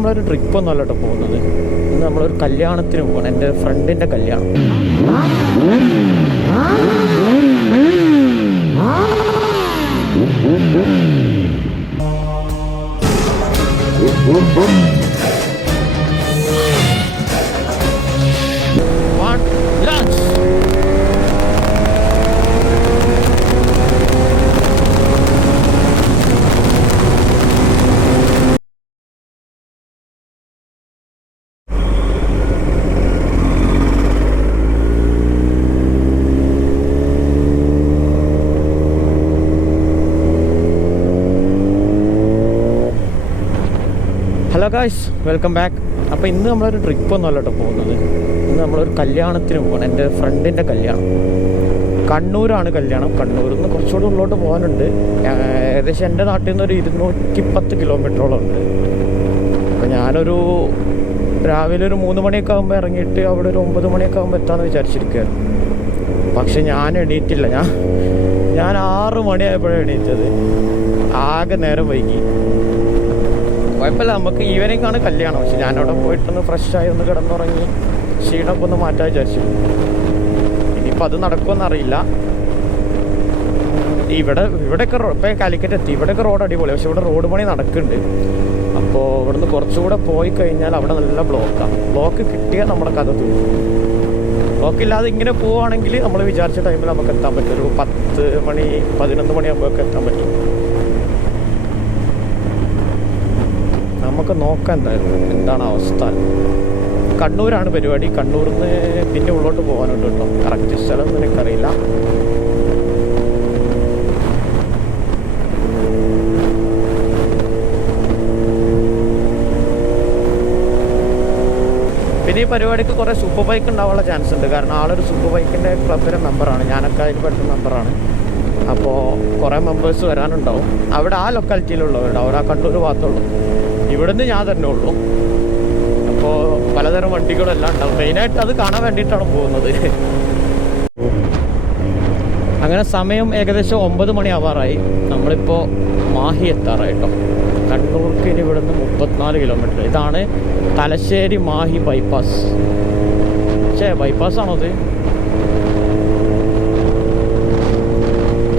നമ്മളൊരു ട്രിപ്പൊന്നും അല്ലട്ടോ പോകുന്നത്. ഇന്ന് നമ്മളൊരു കല്യാണത്തിന് പോകണം, എൻ്റെ ഫ്രണ്ടിൻ്റെ കല്യാണം. Hello guys, welcome back. അപ്പോൾ ഇന്ന് നമ്മളൊരു ട്രിപ്പൊന്നും അല്ലട്ടോ പോകുന്നത്. ഇന്ന് നമ്മളൊരു കല്യാണത്തിന് പോകണം, എൻ്റെ ഫ്രണ്ടിൻ്റെ കല്യാണം. കണ്ണൂരാണ് കല്യാണം. കണ്ണൂരിൽ നിന്ന് കുറച്ചുകൂടി ഉള്ളോട്ട് പോകാനുണ്ട്. ഏകദേശം എൻ്റെ നാട്ടിൽ നിന്ന് ഒരു 210 കിലോമീറ്ററോളം ഉണ്ട്. അപ്പോൾ ഞാനൊരു രാവിലെ ഒരു 3 മണിയൊക്കെ ആകുമ്പോൾ ഇറങ്ങിയിട്ട് അവിടെ ഒരു 9 മണിയൊക്കെ ആകുമ്പോൾ എത്താമെന്ന് വിചാരിച്ചിരിക്കുകയായിരുന്നു. പക്ഷെ ഞാൻ എണീറ്റില്ല. ഞാൻ 6 മണിയായപ്പോഴാണ് എണീറ്റത്. ആകെ നേരം വൈകി. കുഴപ്പമില്ല, നമുക്ക് ഈവനിങ് ആണ് കല്യാണം. പക്ഷെ ഞാനവിടെ പോയിട്ടൊന്ന് ഫ്രഷായി ഒന്ന് കിടന്നുറങ്ങി ക്ഷീണമൊക്കെ ഒന്ന് മാറ്റാൻ വിചാരിച്ചു. ഇനിയിപ്പോൾ അത് നടക്കുമെന്നറിയില്ല. ഇവിടെയൊക്കെ ഇപ്പം കാലിക്കറ്റ് എത്തി. ഇവിടെയൊക്കെ റോഡ് അടിപൊളി, പക്ഷെ ഇവിടെ റോഡ് പണി നടക്കുന്നുണ്ട്. അപ്പോൾ ഇവിടുന്ന് കുറച്ചുകൂടെ പോയി കഴിഞ്ഞാൽ അവിടെ നല്ല ബ്ലോക്കാണ്. ബ്ലോക്ക് കിട്ടിയാൽ നമ്മുടെ കഥ തീരും. ബ്ലോക്കില്ലാതെ ഇങ്ങനെ പോവുകയാണെങ്കിൽ നമ്മൾ വിചാരിച്ച ടൈമിൽ നമുക്ക് എത്താൻ പറ്റും. ഒരു 10 മണി 11 മണിയാകുമ്പോഴൊക്കെ എത്താൻ പറ്റും. നമുക്ക് നോക്കാം എന്തായാലും എന്താണ് അവസ്ഥ. കണ്ണൂരാണ് പരിപാടി. കണ്ണൂരിൽ നിന്ന് പിന്നെ ഉള്ളോട്ട് പോകാനുണ്ട് കേട്ടോ. കറക്റ്റ് സ്ഥലമൊന്നും എനിക്കറിയില്ല. പിന്നെ ഈ പരിപാടിക്ക് കുറേ സൂപ്പർ ബൈക്ക് ഉണ്ടാവാനുള്ള ചാൻസ് ഉണ്ട്. കാരണം ആളൊരു സൂപ്പർ ബൈക്കിൻ്റെ ക്ലബിലെ മെമ്പറാണ്. ഞാനൊക്കെ അതിൽ പെട്ട മെമ്പറാണ്. അപ്പോൾ കുറേ മെമ്പേഴ്സ് വരാനുണ്ടാവും. അവിടെ ആ ലൊക്കാലിറ്റിയിലുള്ളവരുണ്ട്. അവിടെ ആ കണ്ണൂർ ഭാഗത്തുള്ളൂ. ഇവിടുന്ന് ഞാൻ തന്നെ ഉള്ളൂ. അപ്പോൾ പലതരം വണ്ടികളെല്ലാം ഉണ്ടാവും. മെയിനായിട്ട് അത് കാണാൻ വേണ്ടിയിട്ടാണ് പോകുന്നത്. അങ്ങനെ സമയം ഏകദേശം 9 മണി ആവാറായി. നമ്മളിപ്പോൾ മാഹി എത്താറായിട്ടോ. കണ്ണൂർക്ക് ഇനി ഇവിടുന്ന് 34 കിലോമീറ്റർ. ഇതാണ് തലശ്ശേരി മാഹി ബൈപ്പാസ്. ബൈപ്പാസാണോ അത്?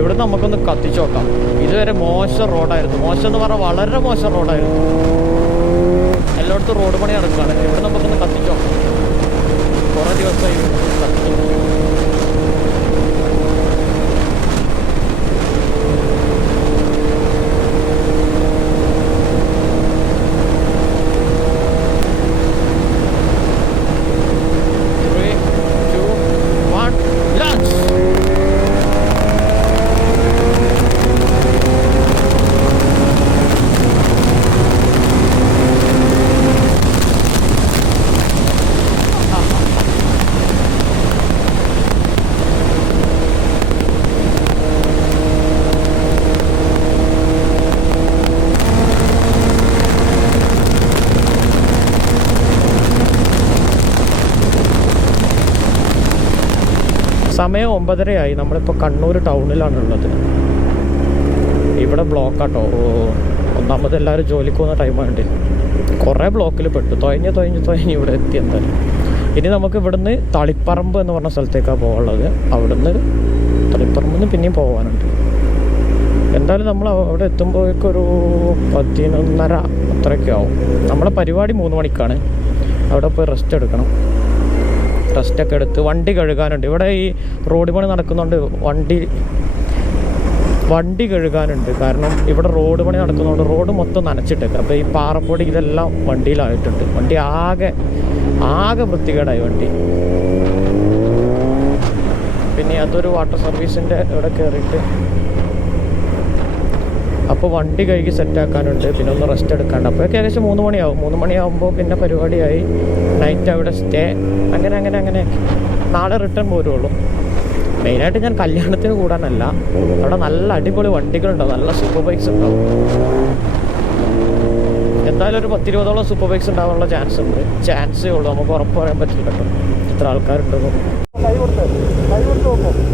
ഇവിടെ നമുക്കൊന്ന് കത്തിച്ചു നോക്കാം. ഇതുവരെ മോശം റോഡായിരുന്നു. മോശം എന്ന് പറഞ്ഞാൽ വളരെ മോശം റോഡായിരുന്നു. എല്ലായിടത്തും റോഡ് പണി നടക്കുകയാണ്. ഇവിടെ നമുക്കൊന്ന് കത്തിച്ചു നോക്കാം. കുറേ ദിവസമായി കത്തിച്ചു. സമയം 9:30 നമ്മളിപ്പോൾ കണ്ണൂർ ടൗണിലാണുള്ളത്. ഇവിടെ ബ്ലോക്കാട്ടോ. ഒന്നാമത് എല്ലാവരും ജോലിക്ക് പോകുന്ന ടൈമായിട്ട് കുറേ ബ്ലോക്കിൽ പെട്ടു. തൊഴഞ്ഞ് ഇവിടെ എത്തി. എന്തായാലും ഇനി നമുക്ക് ഇവിടുന്ന് തളിപ്പറമ്പ് എന്ന് പറഞ്ഞ സ്ഥലത്തേക്കാണ് പോകാനുള്ളത്. അവിടുന്ന് തളിപ്പറമ്പിൽ നിന്ന് പിന്നെയും പോകാനുണ്ട്. എന്തായാലും നമ്മൾ അവിടെ എത്തുമ്പോഴേക്കൊരു 11:30 അത്രയൊക്കെ ആവും. നമ്മളെ പരിപാടി 3 മണിക്കാണ്. അവിടെ പോയി റെസ്റ്റ് എടുക്കണം. റെസ്റ്റൊക്കെ എടുത്ത് വണ്ടി കഴുകാനുണ്ട്. ഇവിടെ ഈ റോഡ് പണി നടക്കുന്നുണ്ട്. വണ്ടി കഴുകാനുണ്ട്. കാരണം ഇവിടെ റോഡ് പണി നടക്കുന്നതുകൊണ്ട് റോഡ് മൊത്തം നനച്ചിട്ടേക്ക്. അപ്പോൾ ഈ പാറപ്പൊടി ഇതെല്ലാം വണ്ടിയിലായിട്ടുണ്ട്. വണ്ടി ആകെ വൃത്തികേടായി വണ്ടി. പിന്നെ അതൊരു വാട്ടർ സർവീസിൻ്റെ ഇവിടെ കയറിയിട്ട് അപ്പോൾ വണ്ടി കഴുകി സെറ്റാക്കാനുണ്ട്. പിന്നെ ഒന്ന് റെസ്റ്റ് എടുക്കാണ്ട്. അപ്പോഴൊക്കെ ഏകദേശം 3 മണിയാവും. 3 മണിയാകുമ്പോൾ പിന്നെ പരിപാടിയായി. നൈറ്റ് അവിടെ സ്റ്റേ. അങ്ങനെ നാളെ റിട്ടേൺ പോരുള്ളൂ. മെയിനായിട്ട് ഞാൻ കല്യാണത്തിന് കൂടാനല്ല. അവിടെ നല്ല അടിപൊളി വണ്ടികളുണ്ടാവും. നല്ല സൂപ്പർ ബൈക്സ് ഉണ്ടാവും. എന്തായാലും ഒരു 10-20ഓളം സൂപ്പർ ബൈക്സ് ഉണ്ടാവാനുള്ള ചാൻസേ ഉള്ളൂ. നമുക്ക് ഉറപ്പ് പറയാൻ പറ്റില്ല കേട്ടോ എത്ര ആൾക്കാരുണ്ടെന്നും. കൈ കൊടുത്ത് നോക്കും.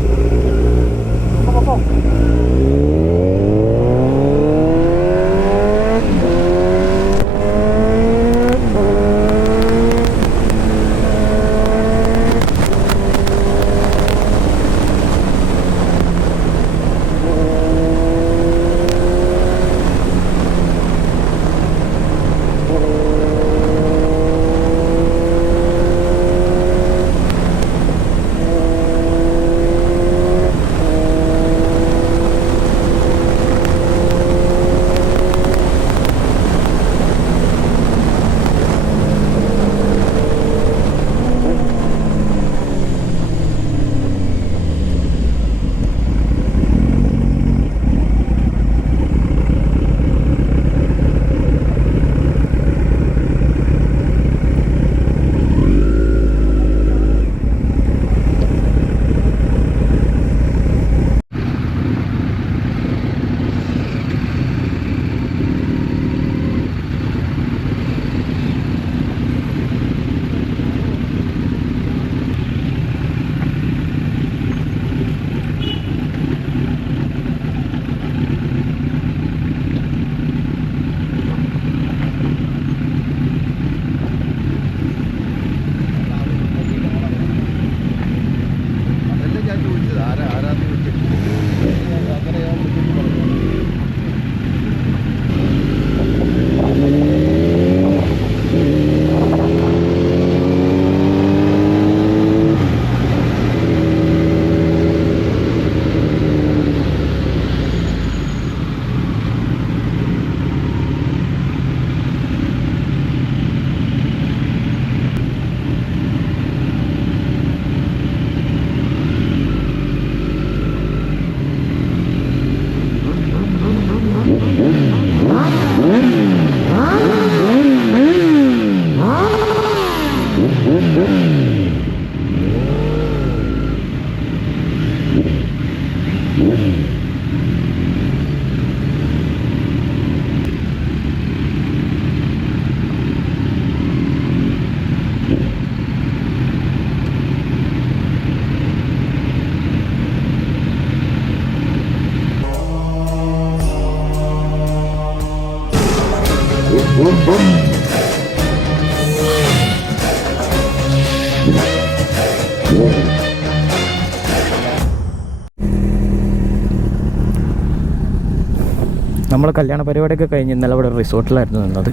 നമ്മൾ കല്യാണ പരിപാടിയൊക്കെ കഴിഞ്ഞ് ഇന്നലെ ഇവിടെ റിസോർട്ടിലായിരുന്നു നിന്നത്.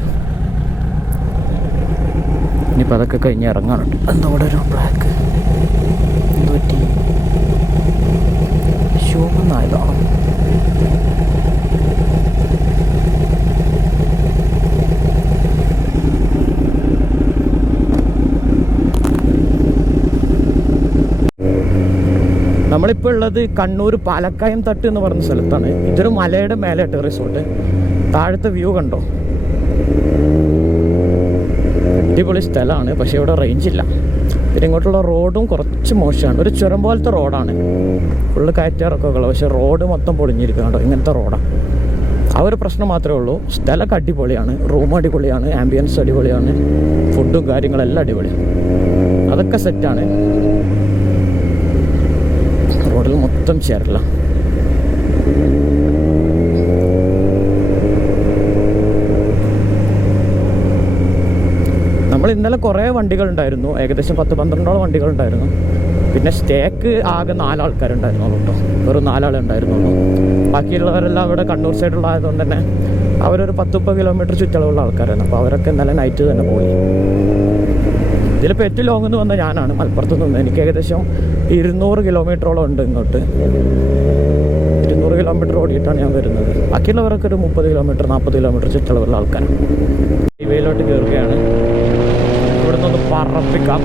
ഇനിയിപ്പോൾ അതൊക്കെ കഴിഞ്ഞ് ഇറങ്ങാനുണ്ട്. എന്താ ഇവിടെ ഒരു ബ്ലാക്ക് എന്ത് പറ്റി? ഷോന്നായതാണോ? നമ്മളിപ്പോൾ ഉള്ളത് കണ്ണൂർ പാലക്കായം തട്ട് എന്ന് പറഞ്ഞ സ്ഥലത്താണ്. ഇതൊരു മലയുടെ മേലെട്ട് റിസോർട്ട്. താഴത്തെ വ്യൂ കണ്ടോ? അടിപൊളി സ്ഥലമാണ്. പക്ഷേ ഇവിടെ റേഞ്ച് ഇല്ല. പിന്നെ ഇങ്ങോട്ടുള്ള റോഡും കുറച്ച് മോശമാണ്. ഒരു ചുരം പോലത്തെ റോഡാണ്. ഫുള്ള് കയറ്റാറൊക്കെ ഉള്ളത്. പക്ഷേ റോഡ് മൊത്തം പൊളിഞ്ഞിരിക്കുന്നുണ്ടോ? ഇങ്ങനത്തെ റോഡാണ്. ആ ഒരു പ്രശ്നം മാത്രമേ ഉള്ളൂ. സ്ഥലമൊക്കെ അടിപൊളിയാണ്. റൂം അടിപൊളിയാണ്. ആംബിയൻസ് അടിപൊളിയാണ്. ഫുഡും കാര്യങ്ങളെല്ലാം അടിപൊളിയാണ്. അതൊക്കെ സെറ്റാണ്. റോഡിൽ മൊത്തം ചേരില്ല. നമ്മൾ ഇന്നലെ കുറേ വണ്ടികളുണ്ടായിരുന്നു. ഏകദേശം 10-12 വണ്ടികളുണ്ടായിരുന്നു. പിന്നെ സ്റ്റേക്ക് ആകെ 4 ആൾക്കാരുണ്ടായിരുന്നുള്ളൂ കേട്ടോ. വെറും 4 ആളെ ഉണ്ടായിരുന്നുള്ളൂ. ബാക്കിയുള്ളവരെല്ലാം ഇവിടെ കണ്ണൂർ സൈഡിലുള്ളതുകൊണ്ട് തന്നെ അവരൊരു 10-30 കിലോമീറ്റർ ചുറ്റളവുള്ള ആൾക്കാരാണ്. അപ്പോൾ അവരൊക്കെ ഇന്നലെ നൈറ്റ് തന്നെ പോയി. ഇതിലിപ്പോൾ ഏറ്റവും ലോങ് എന്ന് വന്ന ഞാനാണ് മലപ്പുറത്ത് നിന്ന്. എനിക്ക് ഏകദേശം 200 കിലോമീറ്ററോളം ഉണ്ട് ഇങ്ങോട്ട്. 200 കിലോമീറ്റർ ഓടിയിട്ടാണ് ഞാൻ വരുന്നത്. ബാക്കിയുള്ളവരൊക്കെ ഒരു 30 കിലോമീറ്റർ 40 കിലോമീറ്റർ ചുറ്റളവുള്ള ആൾക്കാരാണ്. ഹൈവേയിലോട്ട് കയറുകയാണ്. ഇവിടെ നിന്ന് പറപ്പിക്കാം.